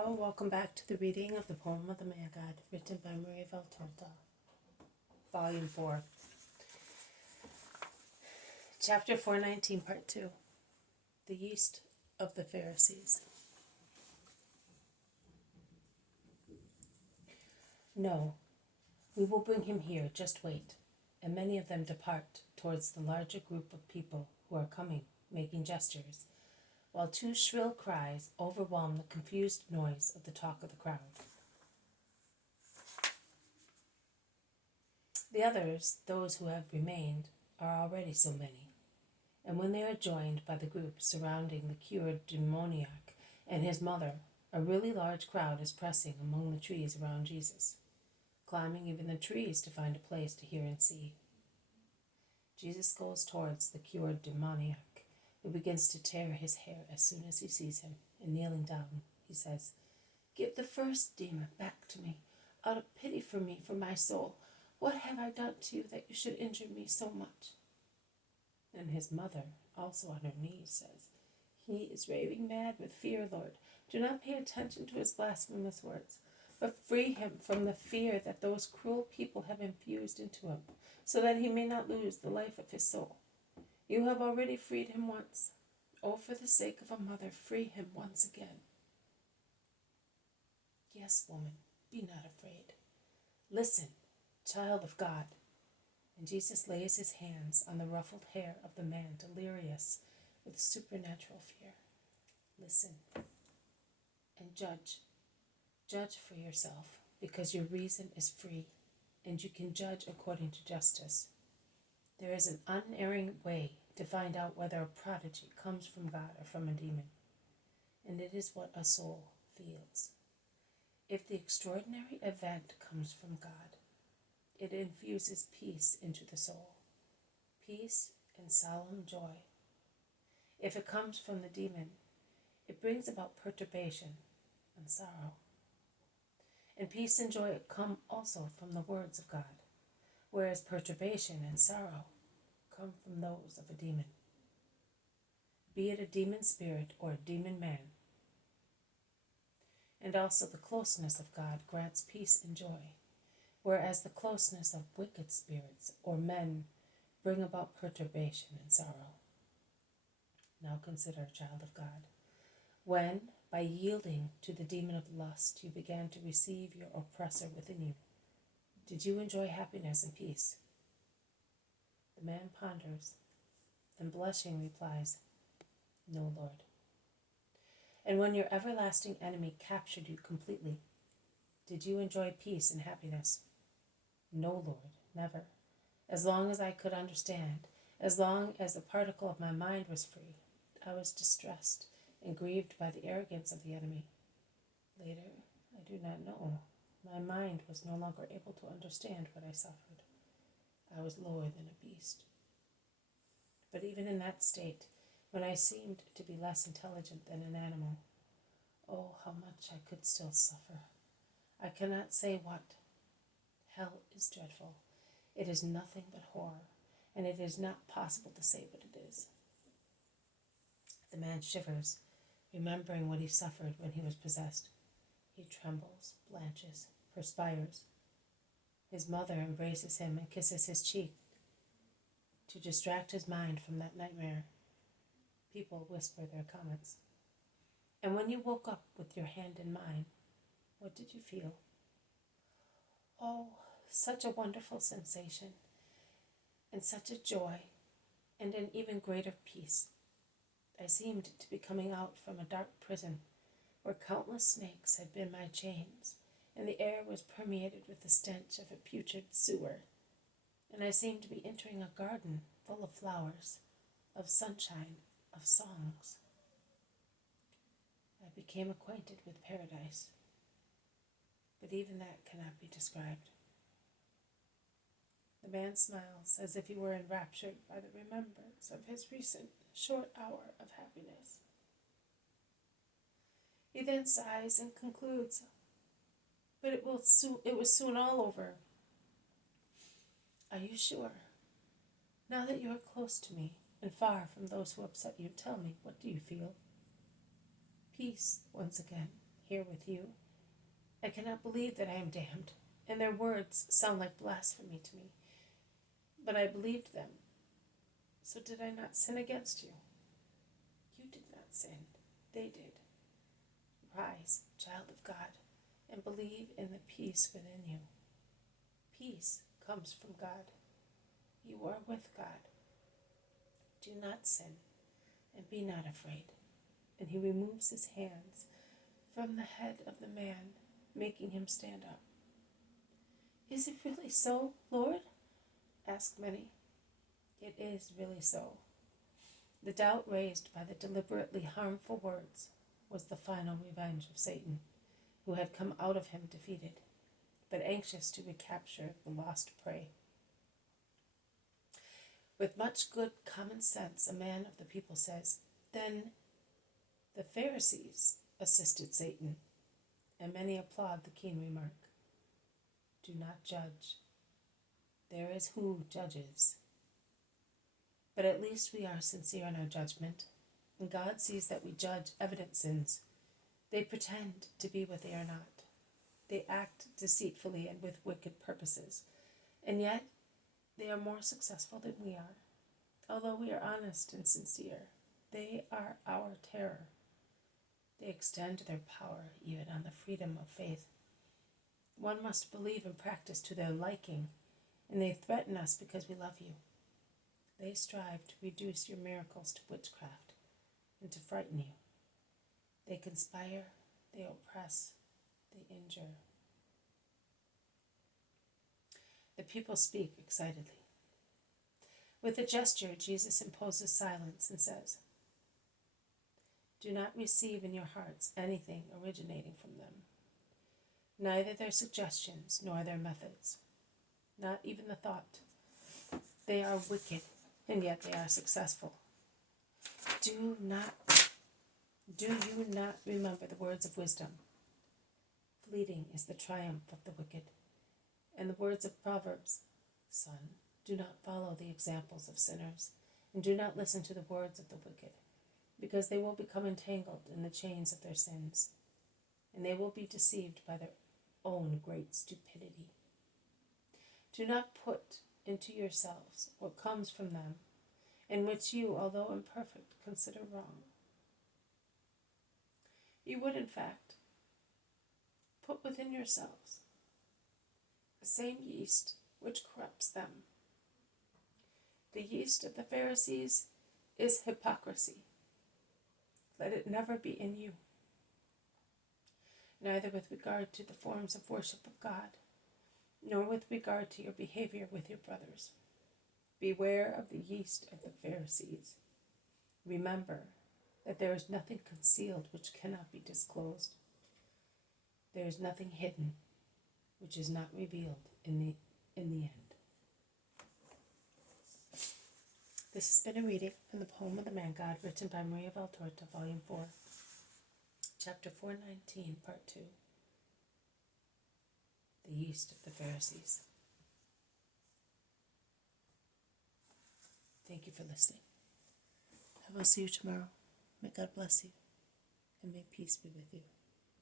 Hello, welcome back to the reading of the poem of the Magi, written by Maria Valtorta, Volume 4, Chapter 419, Part 2, The Yeast of the Pharisees. No, we will bring him here, just wait. And many of them depart towards the larger group of people who are coming, making gestures, while two shrill cries overwhelm the confused noise of the talk of the crowd. The others, those who have remained, are already so many, and when they are joined by the group surrounding the cured demoniac and his mother, a really large crowd is pressing among the trees around Jesus, climbing even the trees to find a place to hear and see. Jesus goes towards the cured demoniac, who begins to tear his hair as soon as he sees him, and kneeling down, he says, "Give the first demon back to me, out of pity for me, for my soul. What have I done to you that you should injure me so much?" And his mother, also on her knees, says, "He is raving mad with fear, Lord. Do not pay attention to his blasphemous words, but free him from the fear that those cruel people have infused into him, so that he may not lose the life of his soul. You have already freed him once. Oh, for the sake of a mother, free him once again." "Yes, woman, be not afraid. Listen, child of God." And Jesus lays his hands on the ruffled hair of the man, delirious with supernatural fear. "Listen and judge. Judge for yourself, because your reason is free, and you can judge according to justice. There is an unerring way to find out whether a prodigy comes from God or from a demon, and it is what a soul feels. If the extraordinary event comes from God, it infuses peace into the soul, peace and solemn joy. If it comes from the demon, it brings about perturbation and sorrow. And peace and joy come also from the words of God, whereas perturbation and sorrow come from those of a demon, be it a demon spirit or a demon man. And also the closeness of God grants peace and joy, whereas the closeness of wicked spirits or men bring about perturbation and sorrow. Now consider, child of God, when, by yielding to the demon of lust, you began to receive your oppressor within you, did you enjoy happiness and peace? The man ponders, then blushing replies, "No, Lord." And when your everlasting enemy captured you completely, did you enjoy peace and happiness? "No, Lord, never. As long as I could understand, as long as a particle of my mind was free, I was distressed and grieved by the arrogance of the enemy. Later, I do not know, my mind was no longer able to understand what I suffered. I was lower than a beast. But even in that state, when I seemed to be less intelligent than an animal, oh, how much I could still suffer. I cannot say what. Hell is dreadful. It is nothing but horror, and it is not possible to say what it is." The man shivers, remembering what he suffered when he was possessed. He trembles, blanches, perspires. His mother embraces him and kisses his cheek to distract his mind from that nightmare. People whisper their comments. "And when you woke up with your hand in mine, what did you feel?" "Oh, such a wonderful sensation, and such a joy, and an even greater peace. I seemed to be coming out from a dark prison, where countless snakes had been my chains, and the air was permeated with the stench of a putrid sewer. And I seemed to be entering a garden full of flowers, of sunshine, of songs. I became acquainted with paradise, but even that cannot be described." The man smiles as if he were enraptured by the remembrance of his recent short hour of happiness. He then sighs and concludes, "But it was soon all over." "Are you sure? Now that you are close to me and far from those who upset you, tell me, what do you feel?" "Peace once again," here with you. I cannot believe that I am damned, and their words sound like blasphemy to me. But I believed them. So did I not sin against you? You did not sin. They did. Rise, child of God, and believe in the peace within you. Peace comes from God. You are with God. Do not sin, and be not afraid. And he removes his hands from the head of the man, making him stand up. Is it really so, Lord? Asked many. It is really so. The doubt raised by the deliberately harmful words was the final revenge of Satan, who had come out of him defeated, but anxious to recapture the lost prey. With much good common sense, a man of the people says, "Then the Pharisees assisted Satan," and many applaud the keen remark. Do not judge. There is who judges. But at least we are sincere in our judgment, and God sees that we judge evident sins. They pretend to be what they are not. They act deceitfully and with wicked purposes, and yet they are more successful than we are. Although we are honest and sincere, they are our terror. They extend their power even on the freedom of faith. One must believe and practice to their liking, and they threaten us because we love you. They strive to reduce your miracles to witchcraft and to frighten you. They conspire, they oppress, they injure. The people speak excitedly. With a gesture, Jesus imposes silence and says, "Do not receive in your hearts anything originating from them, neither their suggestions nor their methods, not even the thought. They are wicked, and yet they are successful. Do you not remember the words of wisdom? Fleeting is the triumph of the wicked. And the words of Proverbs, son, do not follow the examples of sinners, and do not listen to the words of the wicked, because they will become entangled in the chains of their sins, and they will be deceived by their own great stupidity. Do not put into yourselves what comes from them, and which you, although imperfect, consider wrong. You would, in fact, put within yourselves the same yeast which corrupts them. The yeast of the Pharisees is hypocrisy. Let it never be in you, neither with regard to the forms of worship of God, nor with regard to your behavior with your brothers. Beware of the yeast of the Pharisees. Remember that there is nothing concealed which cannot be disclosed. There is nothing hidden which is not revealed in the end." This has been a reading from the poem of the Man God, written by Maria Valtorta, Volume 4, Chapter 419, Part 2. The Yeast of the Pharisees. Thank you for listening. I will see you tomorrow. May God bless you, and may peace be with you.